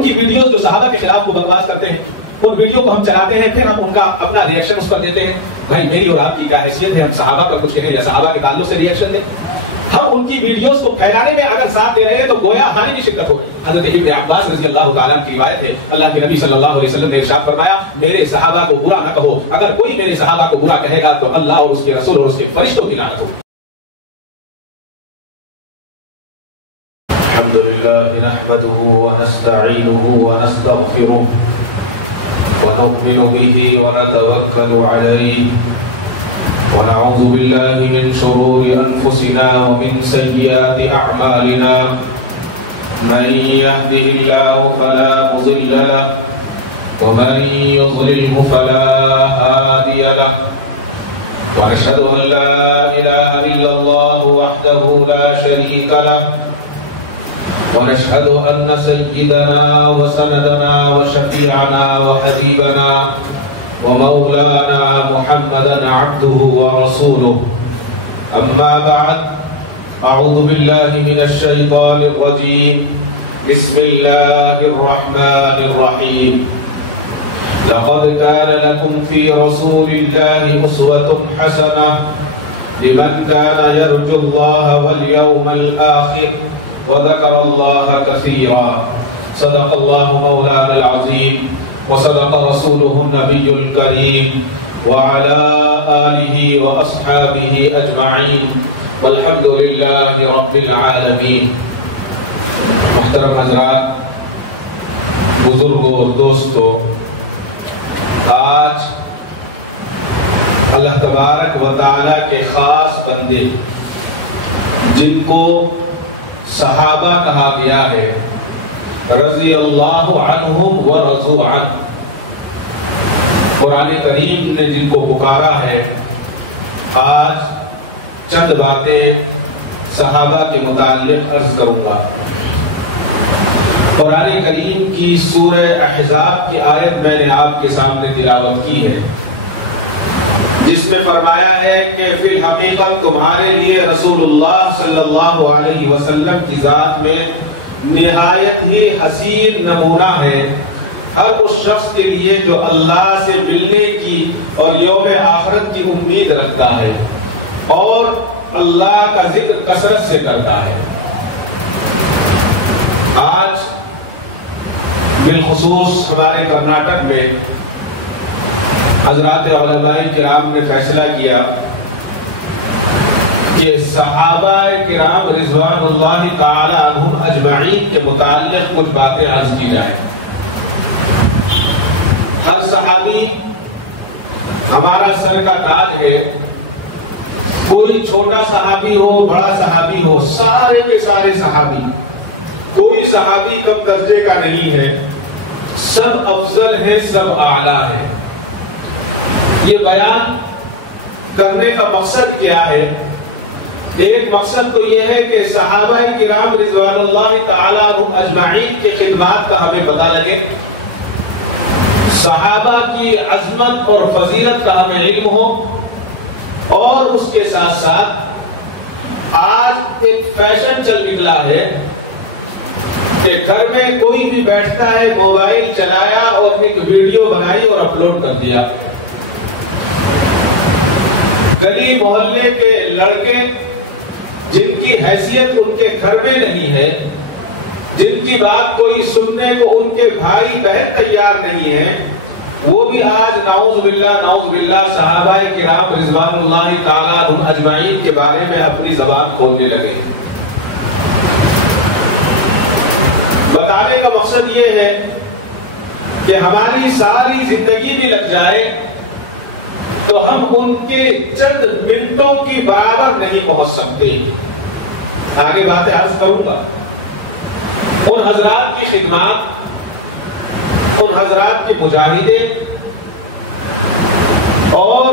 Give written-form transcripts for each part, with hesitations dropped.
ان کی ویڈیوز جو صحابہ کے خلاف کو بکواس کرتے ہیں، ان ویڈیو کو ہم چلاتے ہیں، پھر ہم ان کا اپنا ریئیکشن اس پر دیتے ہیں. بھائی میری اور آپ کی کیا حیثیت ہے ہم صحابہ پر کچھ کہیں یا صحابہ کے تعلق سے ریئیکشن دیں؟ ہم ان کی ویڈیوز کو پھیلانے میں اگر ساتھ دے رہے ہیں تو گویا ہانی کی شرکت ہوگی. حضرت ابن عباس رضی اللہ تعالیٰ عنہ کی روایت ہے، اللہ کے نبی صلی اللہ علیہ وسلم نے ارشاد فرمایا میرے صحابہ کو برا نہ کہو، اگر کوئی میرے صحابہ کو برا کہے گا تو اللہ اور اس کے رسول اور اس کے فرشتوں کی لعنت ہوگی. الحمد لله نحمده ونستعينه ونستغفره ونؤمن به ونتوكل عليه ونعوذ بالله من شرور أنفسنا ومن سيئات أعمالنا من يهده الله فلا مضل له ومن يضلله فلا هادي له ونشهد أن لا إله إلا الله وحده لا شريك له ونشهد أن سيدنا وسندنا وشفيعنا وحبيبنا ومولانا محمدا عبده ورسوله. أما بعد، أعوذ بالله من الشيطان الرجيم. بسم الله الرحمن الرحيم. لقد كان لكم في رسول الله أسوة حسنة لمن كان يرجو الله واليوم الآخر وذكر الله كثيرا. صدق الله مولانا العظيم وصدق رسوله النبي الكريم وعلى آله وأصحابه أجمعين والحمد لله رب العالمين. محترم حضرات، بزرگوں اور دوستوں، آج اللہ تبارک و تعالیٰ کے خاص بندے جن کو صحابہ کہا گیا ہے، رضی اللہ عنہم و رضوا عنہ، قرآن کریم نے جن کو پکارا ہے، آج چند باتیں صحابہ کے متعلق عرض کروں گا. قرآن کریم کی سورہ احزاب کی آیت میں نے آپ کے سامنے تلاوت کی ہے، جس میں فرمایا ہے کہ فی الحقیقت تمہارے لیے رسول اللہ صلی اللہ علیہ وسلم کی ذات میں نہایت ہی حسین نمونہ ہے ہر اس شخص کے لیے جو اللہ سے ملنے کی اور یوم آخرت کی امید رکھتا ہے اور اللہ کا ذکر کثرت سے کرتا ہے. آج بالخصوص ہمارے کرناٹک میں حضرات علماء کرام نے فیصلہ کیا کہ صحابہ کرام رضوان اللہ تعالی عنہم اجمعین کے متعلق کچھ باتیں عرض کی جائیں. ہر صحابی ہمارا سر کا تاج ہے، کوئی چھوٹا صحابی ہو بڑا صحابی ہو، سارے کے سارے صحابی، کوئی صحابی کم درجے کا نہیں ہے، سب افضل ہیں، سب اعلیٰ ہیں. یہ بیان کرنے کا مقصد کیا ہے؟ ایک مقصد تو یہ ہے کہ صحابہ کرام رضوان اللہ تعالی عنہم اجمعین کی خدمات کا ہمیں پتہ لگے، صحابہ کی عظمت اور فضیلت کا ہمیں علم ہو، اور اس کے ساتھ ساتھ آج ایک فیشن چل نکلا ہے کہ گھر میں کوئی بھی بیٹھتا ہے، موبائل چلایا اور ایک ویڈیو بنائی اور اپلوڈ کر دیا. گلی محلے کے لڑکے جن کی حیثیت ان کے گھر میں نہیں ہے، جن کی بات کوئی سننے کو ان کے بھائی بہن تیار نہیں ہے، وہ بھی آج نعوذ باللہ صحابہ کرام رضوان اللہ تعالی عنہم اجمعین کے بارے میں اپنی زبان کھولنے لگے. بتانے کا مقصد یہ ہے کہ ہماری ساری زندگی بھی لگ جائے تو ہم ان کے چند منٹوں کی برابر نہیں پہنچ سکتے. آگے باتیں عرض کروں گا. ان حضرات کی خدمات، ان حضرات کی مجاہدیں اور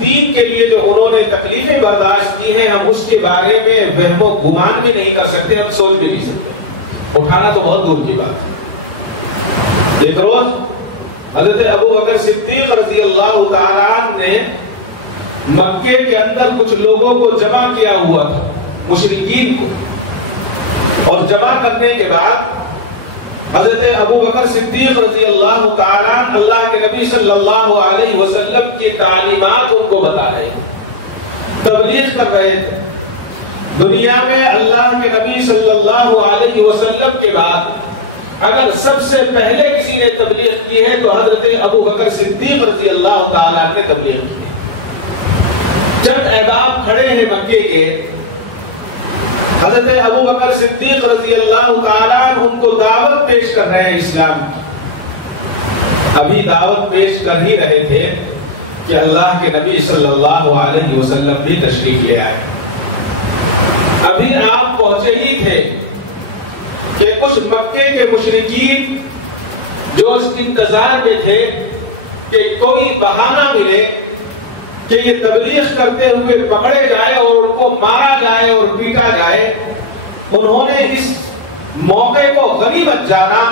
دین کے لیے جو انہوں نے تکلیفیں برداشت کی ہیں، ہم اس کے بارے میں وہم و گمان بھی نہیں کر سکتے، ہم سوچ بھی نہیں سکتے، اٹھانا تو بہت دور کی بات ہے. ایک روز حضرت ابو بکر صدیق رضی اللہ تعالیٰ عنہ نے مکے کے اندر کچھ لوگوں کو جمع کیا ہوا تھا، مشرکین کو، اور جمع کرنے کے بعد حضرت ابو بکر صدیق رضی اللہ تعالیٰ اللہ کے نبی صلی اللہ علیہ وسلم کی تعلیمات ان کو بتا رہے ہیں، تبلیغ کر رہے تھے۔ دنیا میں اللہ کے نبی صلی اللہ علیہ وسلم کے بعد اگر سب سے پہلے کسی نے تبلیغ کی ہے تو حضرت ابو بکر صدیق رضی اللہ تعالیٰ نے تبلیغ کی ہے۔ چند احباب کھڑے ہیں مکے کے، حضرت ابو بکر صدیق رضی اللہ تعالیٰ ان کو دعوت پیش کر رہے ہیں اسلام کی۔ ابھی دعوت پیش کر ہی رہے تھے کہ اللہ کے نبی صلی اللہ علیہ وسلم بھی تشریف لے آئے۔ ابھی آپ پہنچے ہی تھے کہ کچھ مکے کے مشرکین جو اس انتظار میں تھے کہ کوئی بہانہ ملے کہ یہ تبلیغ کرتے ہوئے پکڑے جائے اور ان کو مارا جائے اور پیٹا جائے، انہوں نے اس موقع کو غنیمت جانا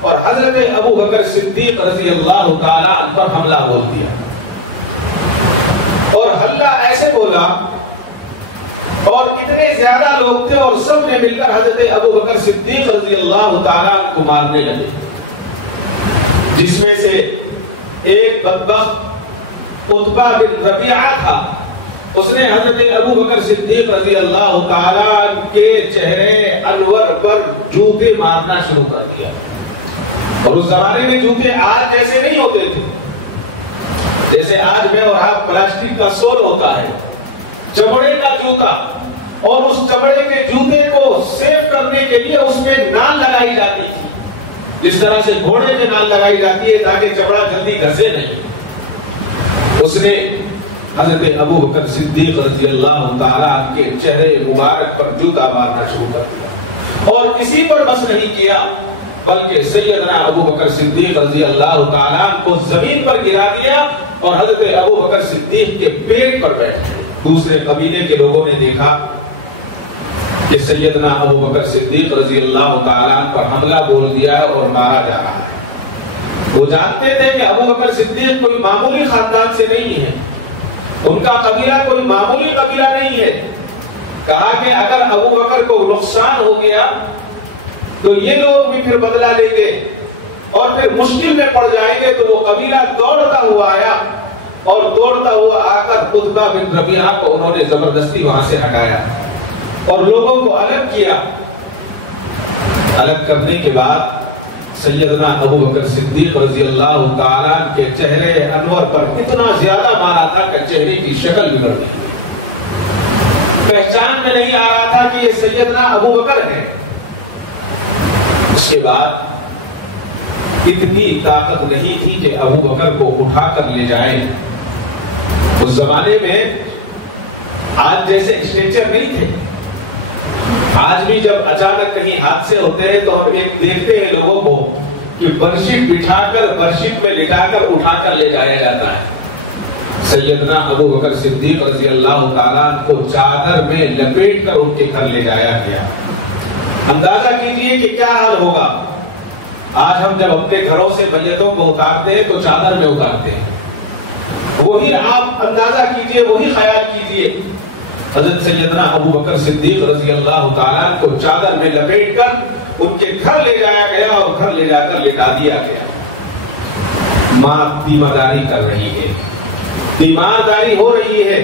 اور حضرت ابو بکر صدیق رضی اللہ تعالیٰ عنہ پر حملہ بول دیا۔ اور حملہ ایسے بولا اور کتنے زیادہ لوگ تھے اور سب نے مل کر حضرت ابو بکر صدیق رضی اللہ تعالیٰ عنہ کو مارنے لگے، جس میں سے ایک بدبخت عتبہ بن ربیعہ تھا، اس نے حضرت ابو بکر صدیق رضی اللہ تعالیٰ کے چہرے انور پر جوتے مارنا شروع کر دیا۔ اور اس زمانے میں جوتے آج جیسے نہیں ہوتے تھے، جیسے آج میں اور آپ پلاسٹک کا سول ہوتا ہے، چمڑے کا جوتا، اور اس چمڑے کے جوتے کو سیف کرنے کے لیے اس میں نال لگائی جاتی تھی، جس طرح سے گھوڑے میں نال لگائی جاتی ہے تاکہ چمڑا جلدی گھسے نہیں۔ اس نے حضرت ابو بکر صدیق رضی اللہ تعالیٰ عنہ کے چہرے مبارک پر جوتا مارنا شروع کر دیا، اور کسی پر بس نہیں کیا بلکہ سیدنا ابو بکر صدیق رضی اللہ تعالیٰ عنہ کو زمین پر گرا دیا اور حضرت ابو بکر صدیق کے پیٹ پر بیٹھ گئے۔ دوسرے قبیلے کے لوگوں نے دیکھا کہ سیدنا ابو بکر صدیق رضی اللہ تعالیٰ عنہ پر حملہ بول دیا ہے اور مارا جا رہا ہے۔ وہ جانتے تھے کہ ابو بکر صدیق کوئی معمولی خاندان سے نہیں ہے، ان کا قبیلہ کوئی معمولی قبیلہ نہیں ہے۔ کہا کہ اگر ابو بکر کو نقصان ہو گیا تو یہ لوگ بھی پھر بدلہ لیں گے اور پھر مشکل میں پڑ جائیں گے۔ تو وہ قبیلہ دوڑتا ہوا آیا اور دوڑتا ہوا آ کر عتبہ بن ربیعہ کو انہوں نے زبردستی وہاں سے ہٹایا اور لوگوں کو الگ کیا۔ الگ کرنے کے بعد سیدنا ابو بکر صدیق رضی اللہ تعالیٰ کے چہرے انور پر اتنا زیادہ مارا تھا کہ چہرے کی شکل بگڑ گئی، پہچان میں نہیں آ رہا تھا کہ یہ سیدنا ابو بکر ہے۔ اس کے بعد اتنی طاقت نہیں تھی کہ ابو بکر کو اٹھا کر لے جائیں۔ اس زمانے میں آج جیسے اسٹریچر نہیں تھے۔ آج بھی جب اچانک کہیں حادثے ہوتے ہیں تو ہم ایک دیکھتے ہیں لوگوں کو کہ برشٹ بٹھا کر برشٹ میں لٹا کر اٹھا کر لے جایا جاتا ہے۔ سیدنا ابو بکر صدیق رضی اللہ تعالیٰ کو چادر میں لپیٹ کر ان کے گھر لے جایا گیا۔ اندازہ کیجئے کہ کیا حال ہوگا۔ آج ہم جب اپنے گھروں سے میتوں کو اتارتے ہیں تو چادر میں اتارتے ہیں، وہی آپ اندازہ کیجئے، وہی خیال کیجئے۔ حضرت سیدنا ابو بکر صدیق رضی اللہ تعالیٰ کو چادر میں لپیٹ کر ان کے گھر لے جایا گیا اور گھر لے جا کر لٹا دیا گیا۔ ماں تیمارداری کر رہی ہے، تیمارداری ہو رہی ہے،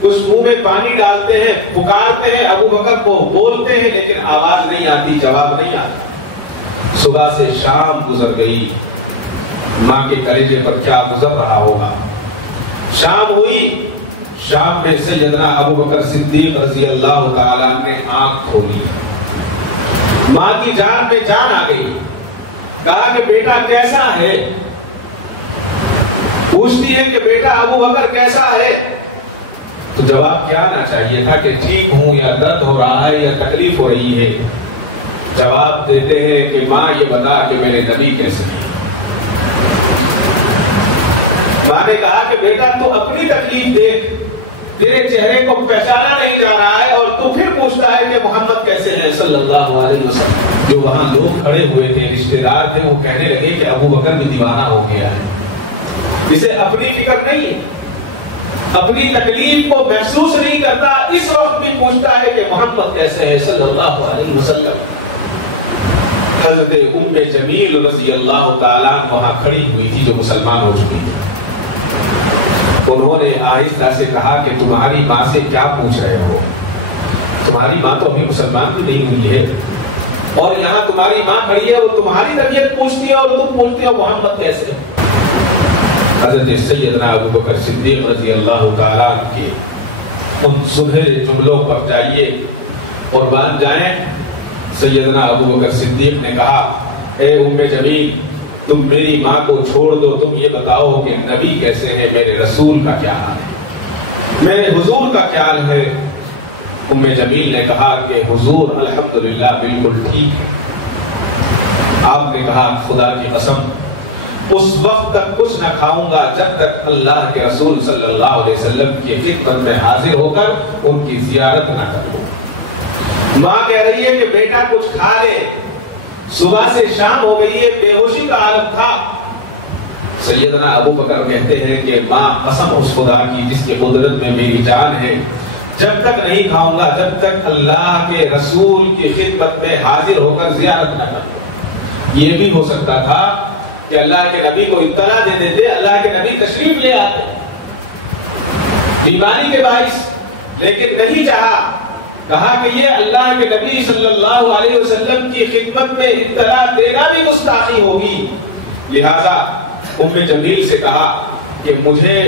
کچھ منہ میں پانی ڈالتے ہیں، پکارتے ہیں ابو بکر کو، بولتے ہیں لیکن آواز نہیں آتی، جواب نہیں آتا۔ صبح سے شام گزر گئی، ماں کے کلیجے پر کیا گزر رہا ہوگا۔ شام ہوئی، شام میں سیدنا ابو بکر صدیق رضی اللہ تعالیٰ نے آنکھ کھولی، ماں کی جان میں جان آ گئی۔ کہا کہ بیٹا کیسا ہے؟ پوچھتی ہے کہ بیٹا ابو بکر کیسا ہے؟ تو جواب کیا آنا چاہیے تھا کہ ٹھیک ہوں یا درد ہو رہا ہے یا تکلیف ہو رہی ہے۔ جواب دیتے ہیں کہ ماں یہ بتا کہ میرے نبی کیسے ہیں۔ ماں نے کہا کہ بیٹا تو اپنی تکلیف دیکھ، تیرے چہرے کو پہچانا نہیں جا رہا ہے اور تو پھر پوچھتا ہے کہ محمد کیسے ہیں صلی اللہ علیہ وسلم۔ جو وہاں لوگ کھڑے ہوئے تھے، رشتے دار تھے، وہ کہنے لگے کہ ابو بکر بھی دیوانہ ہو گیا ہے، اسے اپنی فکر نہیں ہے، اپنی تکلیف کو محسوس نہیں کرتا، اس وقت بھی پوچھتا ہے کہ محمد کیسے ہیں صلی اللہ علیہ وسلم۔ حضرت ام جمیل رضی اللہ تعالیٰ وہاں کھڑی ہوئی تھی جو مسلمان ہو چکی تھی. انہوں نے آہستہ سے کہا کہ تمہاری ماں سے کیا پوچھ رہے ہو؟ تمہاری ماں تو ابھی مسلمان بھی نہیں ہوئی ہے اور یہاں تمہاری ماں کھڑی ہے، وہ تمہاری طبیعت پوچھتی ہے اور تم پوچھتے ہو محمد کیسے؟ حضرت سیدنا ابو بکر صدیق رضی اللہ تعالیٰ کے ان سنہرے جملوں پر جائیے اور مان جائیں. سیدنا ابو بکر صدیق نے کہا اے ام جمیل تم میری ماں کو چھوڑ دو، تم یہ بتاؤ کہ نبی کیسے ہے، میرے رسول کا کیا حال ہے، میرے حضور کا کیا حال ہے؟ ام جمیل نے کہا کہ حضور الحمدللہ بالکل ٹھیک ہے. آپ نے کہا خدا کی قسم اس وقت تک کچھ نہ کھاؤں گا جب تک اللہ کے رسول صلی اللہ علیہ وسلم کی خدمت میں حاضر ہو کر ان کی زیارت نہ کروں. ماں کہہ رہی ہے کہ بیٹا کچھ کھا لے، صبح سے شام ہو گئی ہے، بے ہوشی کا عالم تھا. سیدنا ابو بکر کہتے ہیں کہ ماں قسم اس خدا کی جس کی قدرت میں میری جان ہے، جب تک نہیں کھاؤں گا جب تک اللہ کے رسول کی خدمت میں حاضر ہو کر زیارت نہ کروں. یہ بھی ہو سکتا تھا کہ اللہ کے نبی کو اطلاع دے دیتے، اللہ کے نبی تشریف لے آتے بیماری کے باعث، لیکن نہیں چاہا. کہا کہ یہ اللہ کے نبی صلی اللہ علیہ وسلم کی خدمت میں اطلاع دینا بھی گستاخی ہوگی. لہذا ام جمیل سے کہا کہ مجھے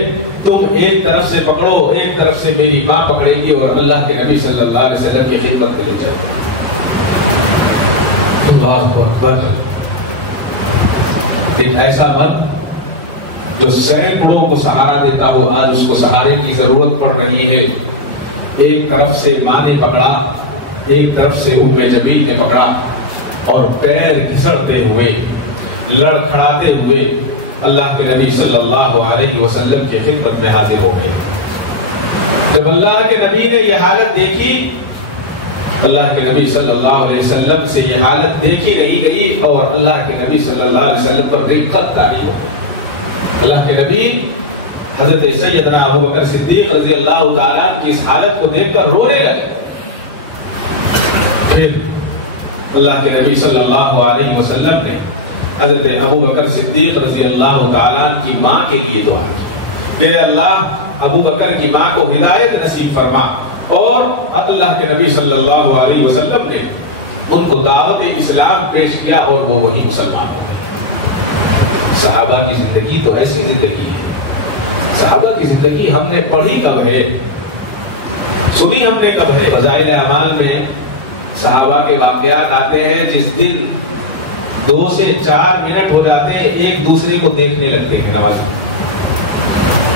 تم ایک طرف سے پکڑو، ایک طرف سے میری ماں پکڑے گی اور اللہ کے نبی صلی اللہ علیہ وسلم کی خدمت میں لے جاؤ. اللہ اکبر. ایک ایسا مرد جو سینکڑوں کو سہارا دیتا ہو آج اس کو سہارے کی ضرورت پڑ رہی ہے. ایک طرف سے ماں نے پکڑا، ایک طرف سے ام جمیل نے پکڑا اور پیر گھسڑتے ہوئے لڑکھڑاتے ہوئے اللہ کے نبی صلی اللہ علیہ وسلم کی خدمت میں حاضر ہو گئے. جب اللہ کے نبی نے یہ حالت دیکھی، اللہ کے نبی صلی اللہ علیہ وسلم سے یہ حالت دیکھی نہیں گئی اور اللہ کے نبی صلی اللہ علیہ وسلم پر رقت طاری ہو. اللہ کے نبی حضرت سیدنا ابو بکر صدیق رضی اللہ تعالیٰ کی اس حالت کو دیکھ کر رونے لگے. پھر اللہ کے نبی صلی اللہ علیہ وسلم نے حضرت ابو بکر صدیق رضی اللہ تعالیٰ کی ماں کے لیے دعا کی، اے اللہ ابو بکر کی ماں کو ہدایت نصیب فرما. اور اللہ کے نبی صلی اللہ علیہ وسلم نے ان کو دعوت اسلام پیش کیا اور وہ وہی مسلمان ہو گئے. صحابہ کی زندگی تو ایسی زندگی ہے. صحابہ کی زندگی ہم نے پڑھی کب ہے، سنی ہم نے کب ہے؟ فضائل اعمال میں صحابہ کے واقعات آتے ہیں جس دن 2 سے 4 منٹ ہو جاتے ہیں ایک دوسرے کو دیکھنے لگتے ہیں. نواز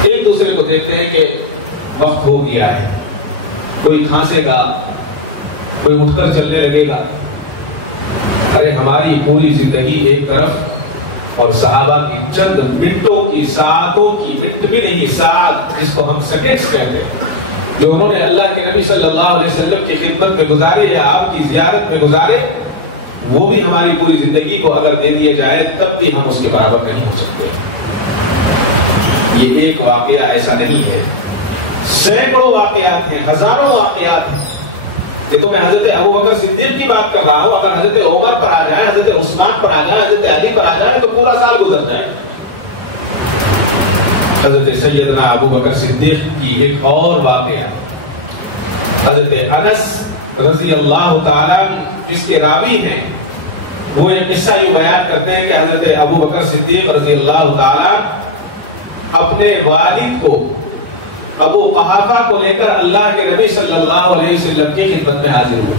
ایک دوسرے کو دیکھتے ہیں کہ وقت ہو گیا ہے، کوئی کھانسے گا، کوئی اٹھ کر چلنے لگے گا. ارے ہماری پوری زندگی ایک طرف اور صحابہ کی چند منٹوں کی، ساعتوں کی، منٹ بھی نہیں ساعت جس کو ہم سیکنڈز کہتے ہیں، جو انہوں نے اللہ کے نبی صلی اللہ علیہ وسلم کی خدمت میں گزارے یا آپ کی زیارت میں گزارے، وہ بھی ہماری پوری زندگی کو اگر دے دیے جائے تب بھی ہم اس کے برابر نہیں ہو سکتے. یہ ایک واقعہ ایسا نہیں ہے، سینکڑوں واقعات ہیں، ہزاروں واقعات ہیں. یہ تو میں حضرت ابو بکر صدیق کی بات کر رہا ہوں. اگر حضرت عمر پر آ جائے، حضرت عثمان پر آ جائے، حضرت علی پر آ جائے تو پورا سال گزر جائے. حضرت سیدنا ابو بکر صدیق کی ایک اور واقعہ، حضرت انس رضی اللہ تعالیٰ جس کے راوی ہیں، وہ ایک قصہ یوں بیان کرتے ہیں کہ حضرت ابو بکر صدیق رضی اللہ تعالیٰ اپنے والد کو، ابو قحافہ کو لے کر اللہ کے نبی صلی اللہ علیہ وسلم کی خدمت میں حاضر ہوئے.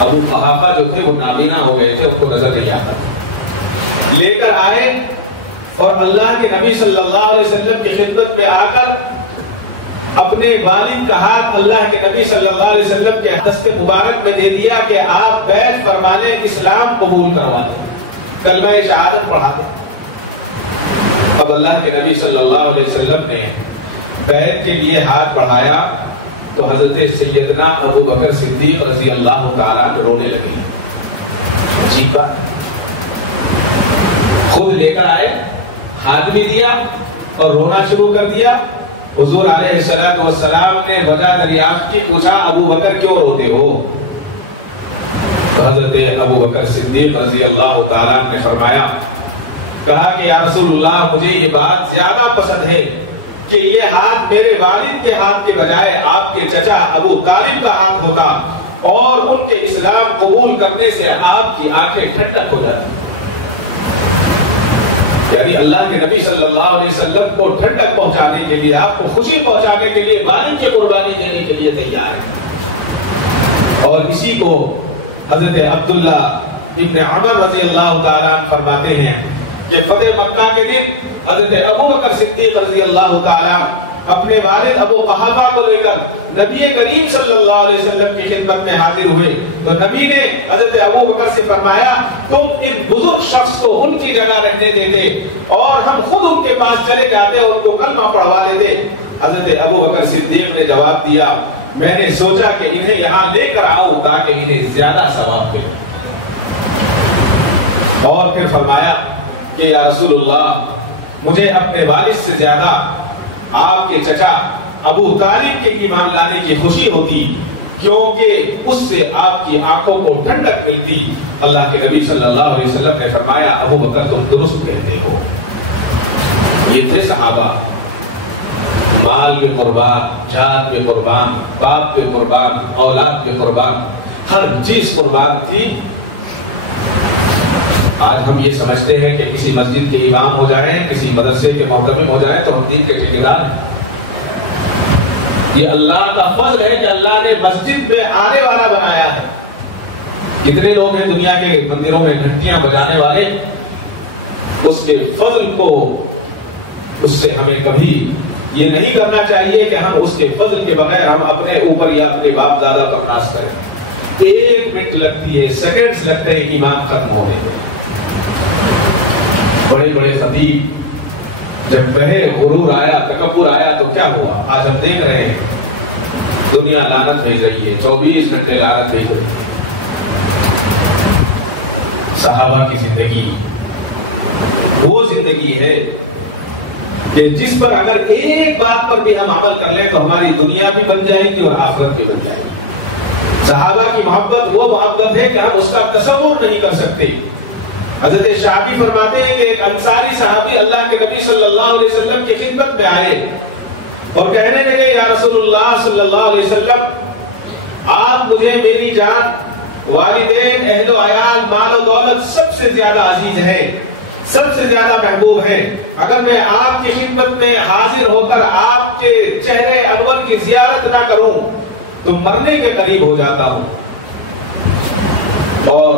ابو قحافہ جو تھے وہ نابینا ہو گئے تھے، ان کو نظر نہیں آتا. لے کر آئے اور اللہ کے نبی صلی اللہ علیہ وسلم کی خدمت میں آ کر اپنے والد کا ہاتھ اللہ کے نبی صلی اللہ علیہ وسلم کے دست مبارک میں دے دیا کہ آپ بیعت فرما لیں، اسلام قبول کروا دیں، کلمہ شہادت پڑھا دیں. اب اللہ کے نبی صلی اللہ علیہ وسلم نے بیعت کے لیے ہاتھ بڑھایا تو حضرت سیدنا ابو بکر صدیق رضی اللہ تعالیٰ رونے لگے. عجیب بات، خود لے کر آئے، ہاتھ بھی دیا اور رونا شروع کر دیا. حضور علیہ الصلوۃ والسلام نے وجہ دریافت کی، پوچھا ابو بکر کیوں روتے ہو؟ حضرت ابو بکر صدیق رضی اللہ تعالیٰ نے فرمایا، کہا کہ یا رسول اللہ مجھے یہ بات زیادہ پسند ہے کہ یہ ہاتھ میرے والد کے ہاتھ کے بجائے آپ کے چچا ابو طالب کا ہاتھ ہوتا اور ان کے اسلام قبول کرنے سے آپ کی آنکھیں ٹھنڈک ہو جاتی۔ یعنی اللہ کے نبی صلی اللہ علیہ وسلم کو ٹھنڈک پہنچانے کے لیے، آپ کو خوشی پہنچانے کے لیے، والد کی قربانی دینے کے لیے تیار ہے۔ اور اسی کو حضرت عبداللہ ابن عمر رضی اللہ تعالیٰ عنہ فرماتے ہیں کہ فتح مکہ کے دن حضرت ابو بکر صدیق رضی اللہ تعالیٰ اپنے والد ابو قحافہ کو لے کر نبی کریم صلی اللہ علیہ وسلم کی خدمت میں حاضر ہوئے تو نبی نے حضرت ابو بکر سے فرمایا، تم ان بزرگ شخص کو ان کی جگہ رہنے دیتے اور ہم خود ان کے پاس چلے جاتے اور ان کو کلمہ پڑھوا لیتے۔ حضرت ابو بکر صدیق نے جواب دیا، میں نے سوچا کہ انہیں یہاں لے کر آؤں تاکہ انہیں زیادہ ثواب ملے۔ اور پھر فرمایا کہ یا رسول اللہ مجھے اپنے والد سے زیادہ آپ کے چچا ابو طالب کے ایمان لانے کی خوشی ہوتی، کیونکہ اس سے آپ کی آنکھوں کو ٹھنڈک ملتی۔ اللہ کے نبی صلی اللہ علیہ وسلم نے فرمایا، ابو بکر تم درست کہتے ہو۔ یہ تھے صحابہ، مال پہ قربان، جان پہ قربان، باپ پہ قربان، اولاد پہ قربان، ہر چیز قربان تھی۔ آج ہم یہ سمجھتے ہیں کہ کسی مسجد کے امام ہو جائیں، کسی مدرسے کے محتمم ہو جائیں تو ہم دین کے ٹھیکیدار ہیں۔ یہ اللہ کا فضل ہے کہ اللہ نے مسجد میں آنے والا بنایا ہے۔ کتنے لوگ ہیں دنیا کے مندروں میں گھنٹیاں بجانے والے، اس کے فضل کو، اس سے ہمیں کبھی یہ نہیں کرنا چاہیے کہ ہم اس کے فضل کے بغیر ہم اپنے اوپر یا اپنے باپ دادا پر ناز کریں۔ 1 منٹ لگتی ہے، سیکنڈز لگتے ہیں ایمان ختم ہونے میں۔ بڑے بڑے خطیب جب کہے غرور آیا، تکبر آیا تو کیا ہوا؟ آج ہم دیکھ رہے ہیں دنیا لعنت بھیج رہی ہے، 24 گھنٹے لعنت بھیج رہی ہے۔ صحابہ کی زندگی وہ زندگی ہے کہ جس پر اگر ایک بات پر بھی ہم عمل کر لیں تو ہماری دنیا بھی بن جائے گی اور آخرت بھی بن جائے گی۔ صحابہ کی محبت وہ محبت ہے کہ ہم اس کا تصور نہیں کر سکتے۔ حضرت شعبی فرماتے ہیں کہ ایک انصاری صحابی اللہ کے نبی صلی اللہ علیہ وسلم کی خدمت میں آئے اور کہنے لگے، یا رسول اللہ صلی اللہ علیہ وسلم، آپ مجھے میری جان، والدین، اہل و عیال، مال و دولت سب سے زیادہ عزیز ہے، سب سے زیادہ محبوب ہے۔ اگر میں آپ کی خدمت میں حاضر ہو کر آپ کے چہرے انور کی زیارت نہ کروں تو مرنے کے قریب ہو جاتا ہوں۔ اور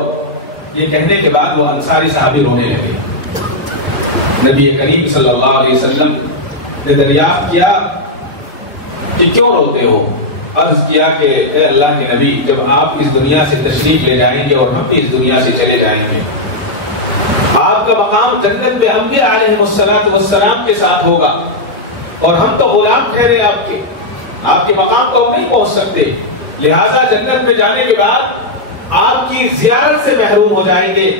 یہ کہنے کے بعد وہ انصاری صحابی رونے لگے۔ نبی کریم صلی اللہ علیہ وسلم نے دریافت کیا کہ کیوں روتے ہو؟ عرض کیا کہ اے اللہ کے نبی، جب آپ اس دنیا سے تشریف لے جائیں گے اور ہم بھی اس دنیا سے چلے جائیں گے، آپ کا مقام جنت میں انبیاء علیہ السلام کے ساتھ ہوگا اور ہم تو غلام ٹھہرے آپ کے مقام کو ہم نہیں پہنچ سکتے، لہذا جنت میں جانے کے بعد آپ کی زیارت سے محروم ہو جائیں گے،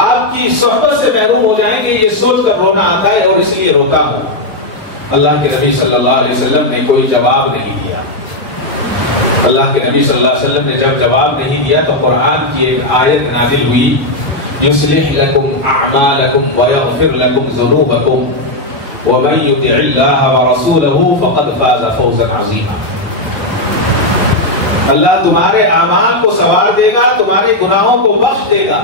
آپ کی صحبت سے محروم ہو جائیں گے، یہ سوچ کر رونا آتا ہے اور اس لیے روتا ہوں۔ اللہ کے نبی صلی اللہ علیہ وسلم نے کوئی جواب نہیں دیا۔ اللہ کے نبی صلی اللہ علیہ وسلم نے جب جواب نہیں دیا تو قرآن کی ایک آیت نازل ہوئی، یصلح لکم اعمالکم ویغفر لکم ذنوبکم ومن یطع اللہ ورسولہ فقد فاز فوزا عظیما۔ اللہ تمہارے اعمال کو سنوار دے گا، تمہارے گناہوں کو بخش دے گا،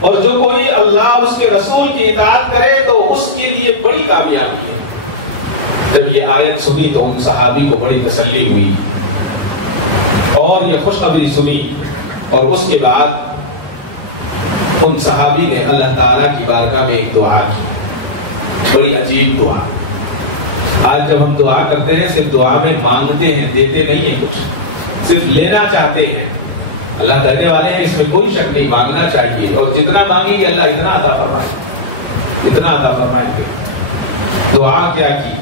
اور جو کوئی اللہ اور اس کے رسول کی اطاعت کرے تو اس کے لیے بڑی کامیابی ہے۔ جب یہ آیت سنی تو ان صحابی کو بڑی تسلی ہوئی اور یہ خوشخبری سنی، اور اس کے بعد ان صحابی نے اللہ تعالیٰ کی بارگاہ میں ایک دعا کی، بڑی عجیب دعا۔ آج جب ہم دعا کرتے ہیں صرف دعا میں مانگتے ہیں، دیتے نہیں ہیں کچھ، صرف لینا چاہتے ہیں۔ اللہ دینے والے ہیں، اس میں کوئی شک نہیں، مانگنا چاہیے، اور جتنا مانگیں گے اللہ اتنا عطا فرمائے، اتنا عطا فرمائیں گے۔ دعا کیا کی؟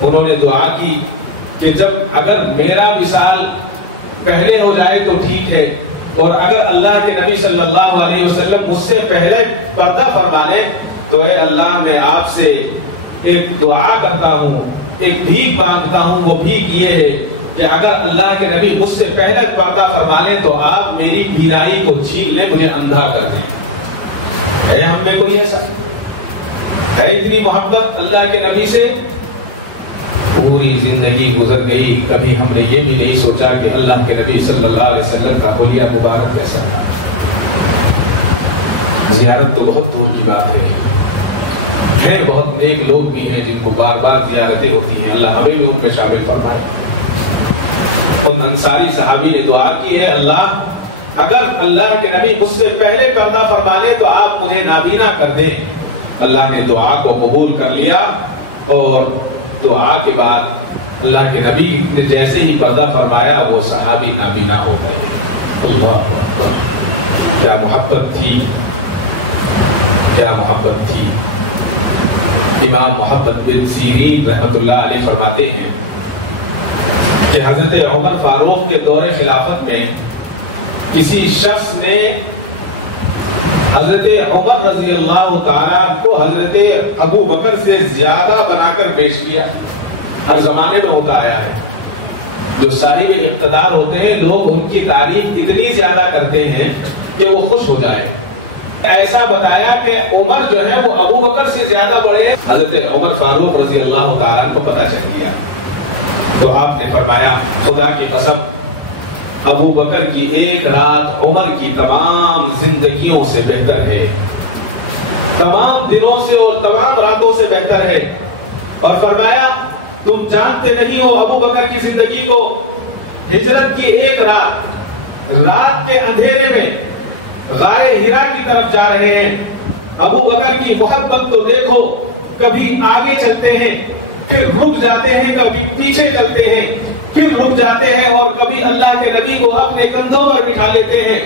انہوں نے دعا کی کہ جب اگر میرا وصال پہلے ہو جائے تو ٹھیک ہے، اور اگر اللہ کے نبی صلی اللہ علیہ وسلم مجھ سے پہلے پردہ فرما لے تو اے اللہ میں آپ سے ایک دعا کرتا ہوں، ایک بھیک مانگتا ہوں، وہ بھیک یہ ہے کہ اگر اللہ کے نبی مجھ سے پہلے پردہ فرما لیں تو آپ میری بینائی کو چھین لیں، مجھے اندھا کر دیں۔ ہے ہم میں کوئی ایسا؟ ہے اتنی محبت اللہ کے نبی سے؟ پوری زندگی گزر گئی، کبھی ہم نے یہ بھی نہیں سوچا کہ اللہ کے نبی صلی اللہ علیہ وسلم کا حلیہ مبارک کیسا تھا۔ زیارت تو بہت دور کی بات ہے، بہت نیک لوگ بھی ہیں جن کو بار بار زیارتیں ہوتی ہیں، اللہ ہمیں بھی ان میں شامل فرمائے۔ ان انصاری صحابی نے دعا کی ہے، اللہ اگر اللہ کے نبی مجھ سے پہلے پردہ فرما لے تو آپ مجھے نابینا کر دیں۔ اللہ نے دعا کو قبول کر لیا، اور دعا کے بعد اللہ کے نبی نے جیسے ہی پردہ فرمایا وہ صحابی نابینا ہو گئے۔ اللہ اکبر، کیا محبت تھی، کیا محبت تھی۔ امام محمد بن سیرین رحمۃ اللہ علیہ فرماتے ہیں کہ حضرت عمر فاروق کے دور خلافت میں کسی شخص نے حضرت عمر رضی اللہ تعالیٰ کو حضرت ابو بکر سے زیادہ بنا کر پیش کیا۔ ہر زمانے میں ہوتا آیا ہے، جو صاحب اقتدار ہوتے ہیں لوگ ان کی تعریف اتنی زیادہ کرتے ہیں کہ وہ خوش ہو جائے۔ ایسا بتایا کہ عمر جو ہے وہ ابو بکر سے زیادہ بڑے۔ حضرت عمر فاروق رضی اللہ تعالیٰ کو پتہ چل گیا تو آپ نے فرمایا، خدا کی قسم ابو بکر کی ایک رات عمر کی تمام زندگیوں سے بہتر ہے، تمام دنوں سے اور تمام راتوں سے بہتر ہے۔ اور فرمایا تم جانتے نہیں ہو ابو بکر کی زندگی کو، ہجرت کی ایک رات کے اندھیرے میں غار ہرا کی طرف جا رہے ہیں، ابو بکر کی محبت تو دیکھو، کبھی آگے چلتے ہیں پھر رک جاتے ہیں، کبھی پیچھے چلتے ہیں پھر رک جاتے ہیں، اور کبھی اللہ کے نبی کو اپنے کندھوں پر بٹھا لیتے ہیں۔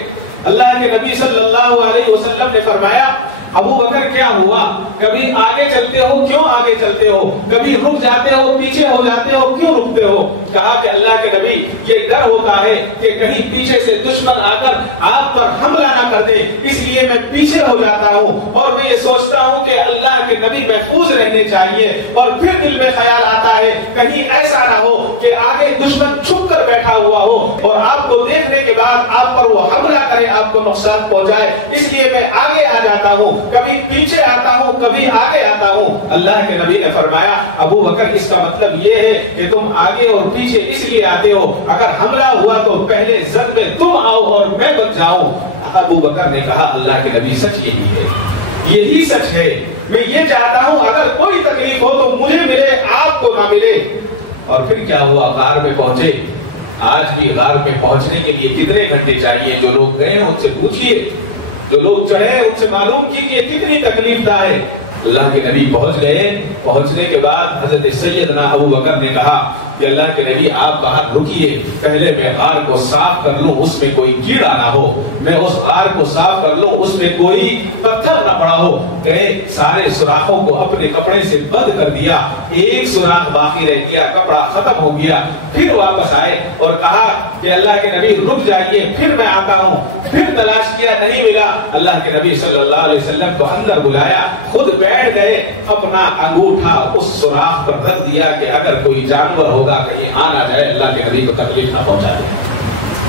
اللہ کے نبی صلی اللہ علیہ وسلم نے فرمایا، ابو بکر کیا ہوا؟ کبھی آگے چلتے ہو، کیوں آگے چلتے ہو؟ کبھی رک جاتے ہو، پیچھے ہو جاتے ہو، کیوں رکتے ہو؟ کہا کہ اللہ کے نبی یہ ڈر ہوتا ہے کہ کہیں پیچھے سے دشمن آ کر آپ پر حملہ نہ کر دے، اس لیے میں پیچھے ہو جاتا ہوں، اور میں یہ سوچتا ہوں کہ اللہ کے نبی محفوظ رہنے چاہیے۔ اور پھر دل میں خیال آتا ہے کہیں ایسا نہ ہو کہ آگے دشمن چھپ کر بیٹھا ہوا ہو اور آپ کو دیکھنے کے بعد آپ پر وہ حملہ کرے، آپ کو نقصان پہنچائے، اس لیے میں آگے آ جاتا ہوں، کبھی پیچھے آتا ہوں، کبھی آگے آتا ہوں۔ اللہ کے نبی نے فرمایا، ابو بکر اس کا مطلب یہ ہے کہ تم آگے اور پیچھے اس لیے آتے ہو، اگر حملہ ہوا تو پہلے زد میں تم آؤ اور میں بچ جاؤں۔ ابو بکر نے کہا، اللہ کے نبی سچ یہی ہے، یہی سچ ہے، میں یہ چاہتا ہوں اگر کوئی تکلیف ہو تو مجھے ملے، آپ کو نہ ملے۔ اور پھر کیا ہوا؟ غار میں پہنچے۔ آج بھی غار میں پہنچنے کے لیے کتنے گھنٹے چاہیے؟ جو لوگ گئے ہیں ان سے پوچھئے، جو لوگ چڑھے ان سے معلوم کیجئے کتنی تکلیف دہ ہے۔ اللہ کے نبی پہنچ گئے، پہنچنے کے بعد حضرت سیدنا ابو بکر نے کہا کہ اللہ کے نبی آپ باہر رکیے، پہلے میں غار کو صاف کر لوں، اس میں کوئی کیڑا نہ ہو، میں اس غار کو صاف کر لوں، اس میں کوئی پتھر نہ پڑا ہو۔ گئے، سارے سوراخوں کو اپنے کپڑے سے بند کر دیا، ایک سوراخ باقی رہ گیا، کپڑا ختم ہو گیا۔ پھر واپس آئے اور کہا کہ اللہ کے نبی رک جائیے، پھر میں آتا ہوں۔ پھر تلاش کیا، نہیں ملا۔ اللہ کے نبی صلی اللہ علیہ وسلم کو اندر بلایا، خود بیٹھ گئے، اپنا انگوٹھا اس سوراخ پر رکھ دیا کہ اگر کوئی جانور ہوگا کہیں آ نہ جائے، اللہ کے نبی کو تکلیف نہ پہنچا دے۔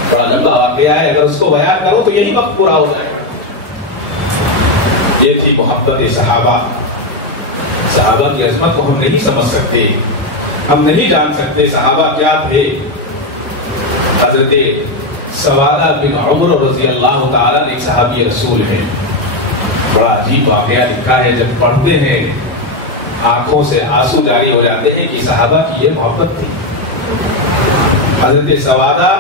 بڑا لمبا واقعہ ہے، اگر اس کو بیان کرو تو یہی وقت پورا ہو جائے گا۔ یہ تھی محبت صحابہ۔ صحابہ کی عظمت کو ہم نہیں سمجھ سکتے، ہم نہیں جان سکتے صحابہ کیا تھے۔ حضرت سوادہ بن عمر رضی اللہ تعالیٰ نے ایک صحابی رسول ہے، بڑا عجیب واقعہ لکھا ہے، جب پڑھتے ہیں آنکھوں سے آنسو جاری ہو جاتے ہیں کہ صحابہ کی یہ محبت تھی۔ حضرت سوادہ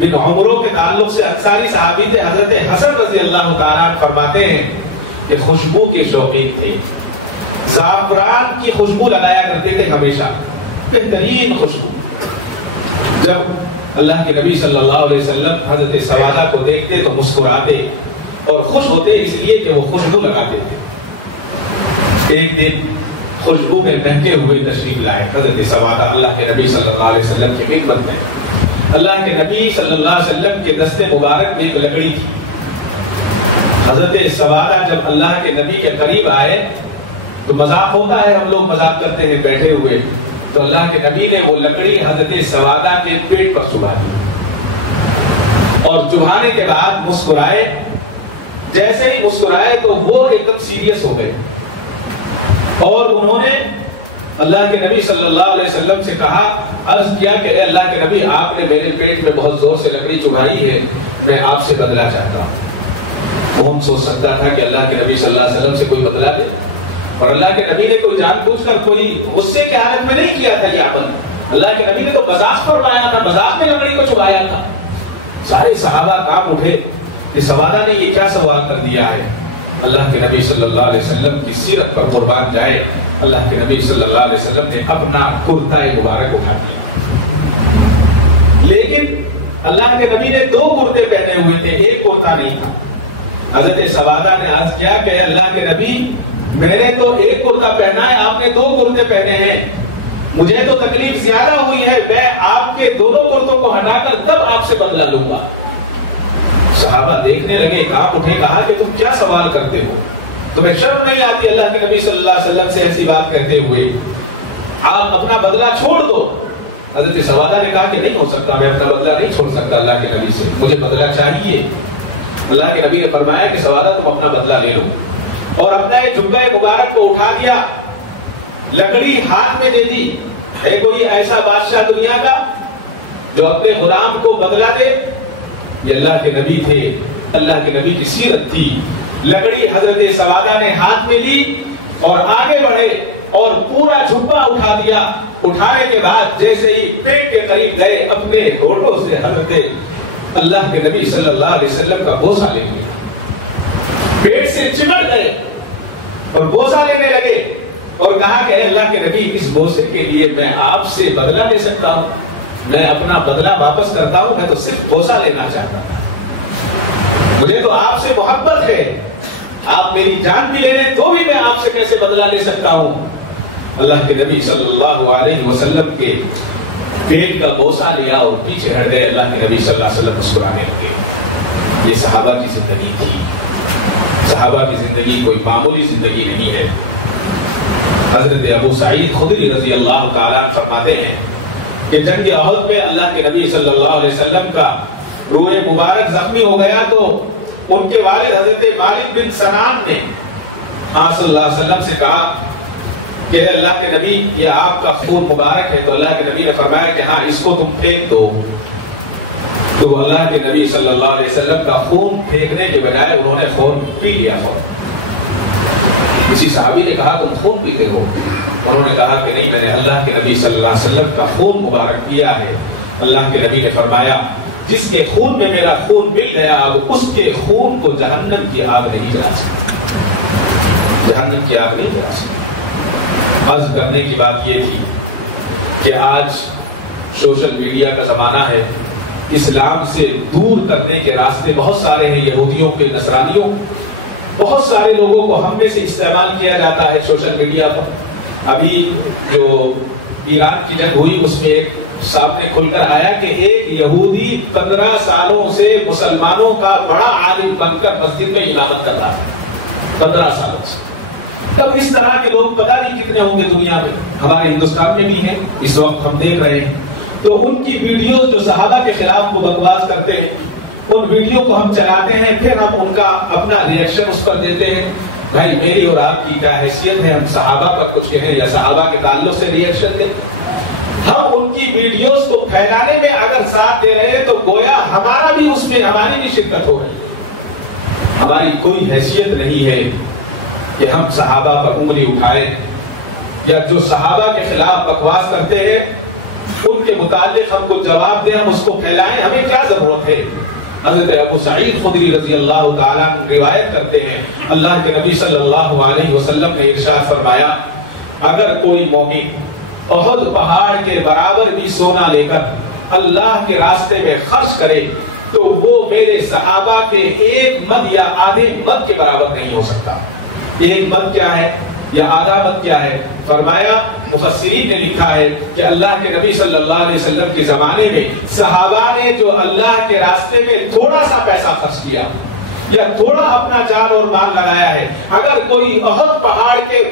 بن عمر کے تعلق سے انصاری صحابی تھے، حضرت حسن رضی اللہ تعالیٰ فرماتے ہیں کہ خوشبو کے شوقین تھے، زعفران کی خوشبو لگایا کرتے تھے ہمیشہ، بہترین خوشبو۔ جب اللہ کے نبی صلی اللہ علیہ وسلم حضرت سوادہ کو دیکھتے تو مسکراتے اور خوش ہوتے، اس لیے کہ وہ خوشبو لگاتے تھے۔ ایک دن خوشبو میں مہکے ہوئے تشریف لائے حضرت سوادہ اللہ کے نبی صلی اللہ علیہ وسلم کے خدمت میں۔ اللہ کے نبی صلی اللہ علیہ وسلم کے دست مبارک میں ایک لکڑی تھی۔ حضرت سوادہ جب اللہ کے نبی کے قریب آئے تو مذاق ہوتا ہے، ہم لوگ مذاق کرتے ہیں بیٹھے ہوئے، تو اللہ کے نبی نے وہ لکڑی حضرت سوادہ کے پیٹ پر چبھا دی اور چبھانے کے بعد مسکرائے. جیسے ہی مسکرائے تو وہ ایک دم سیریس ہو گئے اور انہوں نے اللہ کے نبی صلی اللہ علیہ وسلم سے کہا، عرض کیا کہ اے اللہ کے نبی، آپ نے میرے پیٹ میں بہت زور سے لکڑی چبھائی ہے، میں آپ سے بدلہ چاہتا ہوں. کون سوچ سکتا تھا کہ اللہ کے نبی صلی اللہ علیہ وسلم سے کوئی بدلہ دے؟ اور اللہ کے نبی نے کوئی جان بوجھ کر کوئی غصے کی حالت میں نہیں کیا تھا یہ عمل. اللہ کے نبی نے تو مزاق فرمایا تھا، مزاق میں لکڑی کو چبھایا تھا. سارے صحابہ کانپ اٹھے کہ سوادہ نے یہ کیا سوال کر دیا ہے. اللہ کے نبی صلی اللہ علیہ وسلم کی سیرت پر قربان جائے، اللہ کے نبی صلی اللہ علیہ وسلم نے اپنا کرتا مبارک اٹھا دیا. لیکن اللہ کے نبی نے 2 کرتے پہنے ہوئے تھے، ایک کرتا نہیں تھا. حضرت سوادہ نے عرض کیا کہ اللہ کے نبی، میں نے تو ایک کرتا پہنا ہے، آپ نے 2 کرتے پہنے ہیں، مجھے تو تکلیف زیادہ ہوئی ہے، میں آپ کے دونوں کرتوں کو ہٹا کر تب آپ سے بدلہ لوں گا. صحابہ دیکھنے لگے، کہاں اٹھے، کہا کہ تم کیا سوال کرتے ہو؟ تمہیں شرم نہیں آتی اللہ کے نبی صلی اللہ علیہ وسلم سے ایسی بات کہتے ہوئے؟ آپ اپنا بدلہ چھوڑ دو. حضرت سوادہ نے کہا کہ نہیں ہو سکتا، میں اپنا بدلہ نہیں چھوڑ سکتا اللہ کے نبی سے، مجھے بدلہ چاہیے. اللہ کے نبی نے فرمایا کہ سوادہ تم اپنا بدلہ لے لو، اور اپنا ایک جھمکا مبارک کو اٹھا دیا، لکڑی ہاتھ میں دے دی. ہے کوئی ایسا بادشاہ دنیا کا جو اپنے غلام کو بدلہ دے؟ یہ اللہ کے نبی تھے، اللہ کے نبی کی سیرت تھی. لکڑی حضرت سوادہ نے ہاتھ میں لی اور آگے بڑھے اور پورا جھبا اٹھا دیا. اٹھانے کے بعد جیسے ہی پیٹ کے قریب گئے، اپنے ہونٹوں سے حضرت اللہ کے نبی صلی اللہ علیہ وسلم کا بوسہ لے لیا. پیٹ سے چمٹ گئے اور بوسہ لینے لگے اور کہا کہ اے اللہ کے نبی، اس بوسے کے لیے میں آپ سے بدلہ لے سکتا ہوں؟ میں اپنا بدلہ واپس کرتا ہوں، میں تو صرف بوسہ لینا چاہتا تھا، مجھے تو آپ سے محبت ہے، آپ میری جان بھی لے لیں تو بھی میں آپ سے کیسے بدلہ لے سکتا ہوں؟ اللہ کے نبی صلی اللہ علیہ وسلم کے پیٹ کا بوسہ لیا اور پیچھے ہٹ گئے. اللہ کے نبی صلی اللہ علیہ وسلم مسکرانے لگے. یہ صحابہ کی زندگی تھی. صحابہ کی زندگی کوئی معمولی زندگی نہیں ہے. حضرت ابو سعید خدری رضی اللہ تعالیٰ فرماتے ہیں کہ جنگ احد میں اللہ کے نبی صلی اللہ علیہ وسلم کا روح مبارک زخمی ہو گیا تو ان کے والد حضرت مالک بن سنان نے آپ صلی اللہ علیہ وسلم سے کہا کہ اللہ کے نبی، یہ آپ کا خون مبارک ہے. تو اللہ کے نبی نے فرمایا کہ ہاں، اس کو تم پھینک دو. تو اللہ کے نبی صلی اللہ علیہ وسلم کا خون پھینکنے کے بجائے انہوں نے خون پی لیا. کسی صحابی نے کہا تم خون پیتے ہو؟ انہوں نے کہا کہ نہیں، میں نے اللہ کے نبی صلی اللہ علیہ وسلم کا خون مبارک پیا ہے. اللہ کے نبی نے فرمایا جس کے خون میں میرا خون مل گیا، اب اس کے خون کو جہنم کی آگ نہیں جلا سکتی. جہنم کی آگ نہیں جلا سکتی. عرض کرنے کی بات یہ تھی کہ آج سوشل میڈیا کا زمانہ ہے. اسلام سے دور کرنے کے راستے بہت سارے ہیں. یہودیوں کے، نصرانیوں، بہت سارے لوگوں کو ہم میں سے استعمال کیا جاتا ہے سوشل میڈیا پر. ابھی جو ایران کی جنگ ہوئی اس میں ایک سامنے کھل کر آیا کہ ایک یہودی 15 سالوں سے مسلمانوں کا بڑا عالم بن کر مسجد میں امامت کر رہا ہے. 15 سالوں سے. تب اس طرح کے لوگ پتہ نہیں کتنے ہوں گے دنیا میں. ہمارے ہندوستان میں بھی ہیں، اس وقت ہم دیکھ رہے ہیں. تو ان کی ویڈیوز جو صحابہ کے خلاف کو بکواس کرتے ہیں، ان ویڈیو کو ہم چلاتے ہیں، پھر ہم ان کا اپنا ریئیکشن اس پر دیتے ہیں. بھائی میری اور آپ کی کیا حیثیت ہے ہم صحابہ پر کچھ کہیں یا صحابہ کے تعلق سے ریئیکشن دیں؟ ہم ان کی ویڈیوز کو پھیلانے میں اگر ساتھ دے رہے ہیں تو گویا ہمارا بھی اس میں، ہماری بھی شرکت ہو رہی ہے. ہماری کوئی حیثیت نہیں ہے کہ ہم صحابہ پر انگلی اٹھائیں یا جو صحابہ کے خلاف بکواس کرتے ہیں ان کے متعلق ہم کو جواب دیں، ہم اس کو پھیلائیں. ہمیں کیا ضرورت ہے؟ حضرت ابو سعید خدری رضی اللہ تعالیٰ روایت کرتے ہیں اللہ کے نبی صلی اللہ علیہ وسلم نے ارشاد فرمایا اگر کوئی مومن احد پہاڑ کے برابر بھی سونا لے کر اللہ کے راستے میں خرچ کرے تو وہ میرے صحابہ کے 1 مد یا آدھے مد کے برابر نہیں ہو سکتا. 1 مد کیا ہے یا آدھا مد کیا ہے؟ فرمایا مفسرین نے لکھا ہے کہ اللہ کے نبی صلی اللہ علیہ وسلم کے زمانے میں صحابہ نے جو اللہ کے راستے میں تھوڑا سا پیسہ خرچ کیا یا تھوڑا اپنا جان اور مال لگایا ہے، اگر کوئی احد پہاڑ کے